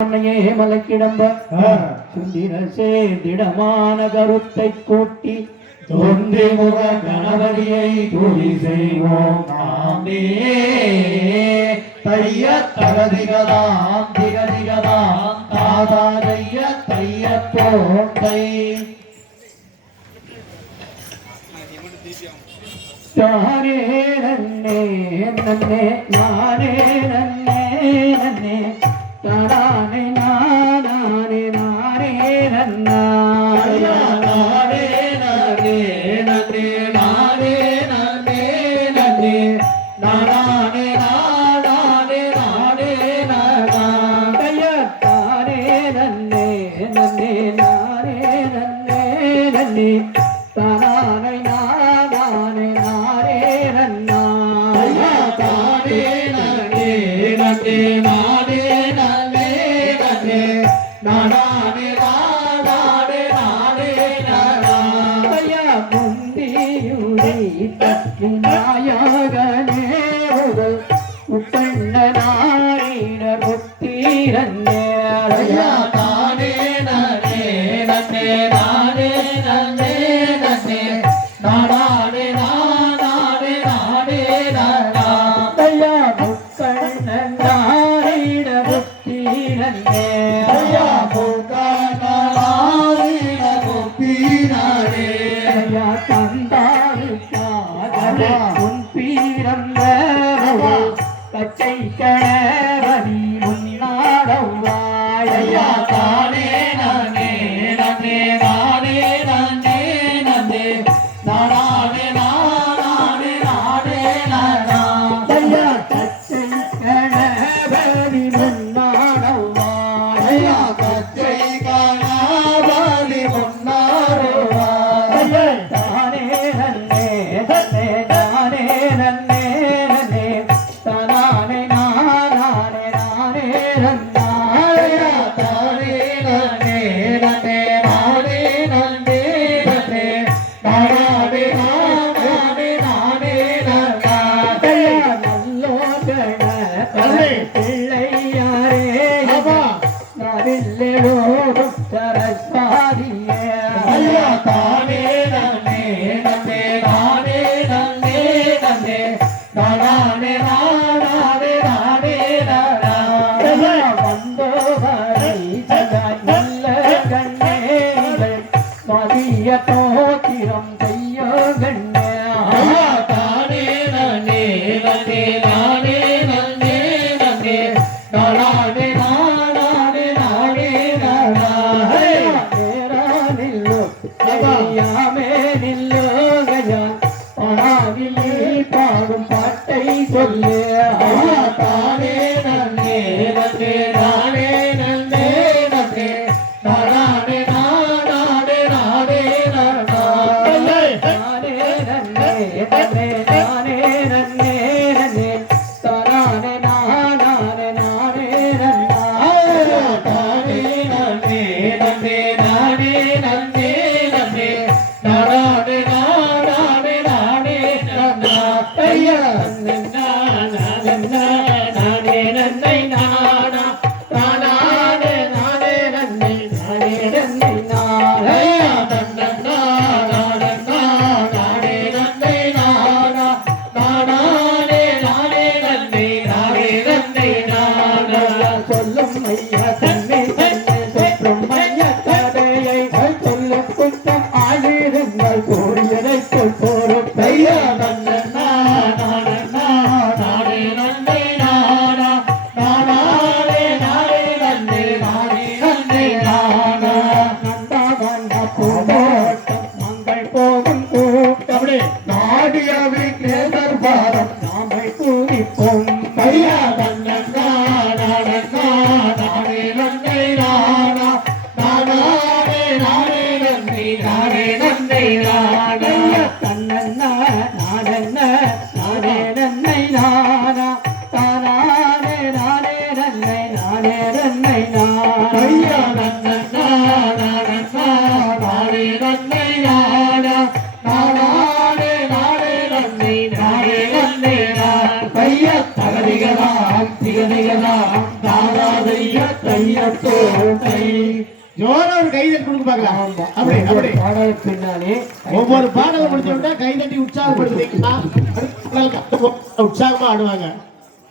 மலக்கிடம்ப சுந்திர சேர்ந்திடமான கருத்தை கூட்டி தோன்றி முக கணபதியை துதி செய்வோம் நாமே. தைய தகதிகதாம் திகதிகதாம் தாதா தைய தைய தோட்டை தானே நன்னே நன்னே நானே நன்னே நன்னே தானே நானே நானே நன்னா நானே நானே நன்னே நானே நானே நன்னே நானே நானே நானே நானா தானே நன்னே நன்னே நானே நன்னே நன்னே தானே நானே நானே நன்னா தானே நானே நன்னே நானே நானே நானே நானே முந்தியுடி தத்தி நாயகனே உப்பண்ண நாயின புத்திரன்னே தானே நானே நன்னே நானே நன்னே நன்னே நானே நானே நானே நானா முக்கண்ண நாயின புத்திரன்னே உன் பீரந்த பச்சை கணவனி முன்னாடவாயா தானே நானே நன்னே நானே நன்னே நன்னே நானே நானே நானே நானா பச்சை கணவனி முன்னாடவாயா பச்சை கணவனி முன்னாடவாயா தானே நன்னே நன்னே நானே நன்னே நன்னே தானே நானே நானே நன்னா தானே நன்னே நன்னே நானே நன்னே நன்னே நானே நானே நானே நன்னா நல்லோ கண பிள்ளையாரே நாவில்லோ சரஸ்வாதியே தானே நன்னே நன்னே நானே நன்னே நன்னே நானே நானே நானே நானா வந்தோவரை சதாய் நல்ல கண்ணேகள் மதிய தோத்திரம் செய்ய கண்ணே தானே நன்னே நன்னே நானே நன்னே நன்னே நானே நானே நானே நானா நில்லோ யாமே நில்லோ கஜான் ஆனாவிலே பாடும் பாட்டை சொல்லு தானே நன்னே நன்னே நானே நன்னே தோட்டை. ஜோரா ஒரு கை தட்டி கொடுக்க பார்க்கலாம். ஆமா. அப்படி அப்படி பாடல் பின்னாலே ஒவ்வொரு பாடல் முடிச்ச உடனே கை தட்டி உற்சாகப்படுத்துறீங்களா? உற்சாகமா ஆடுவாங்க.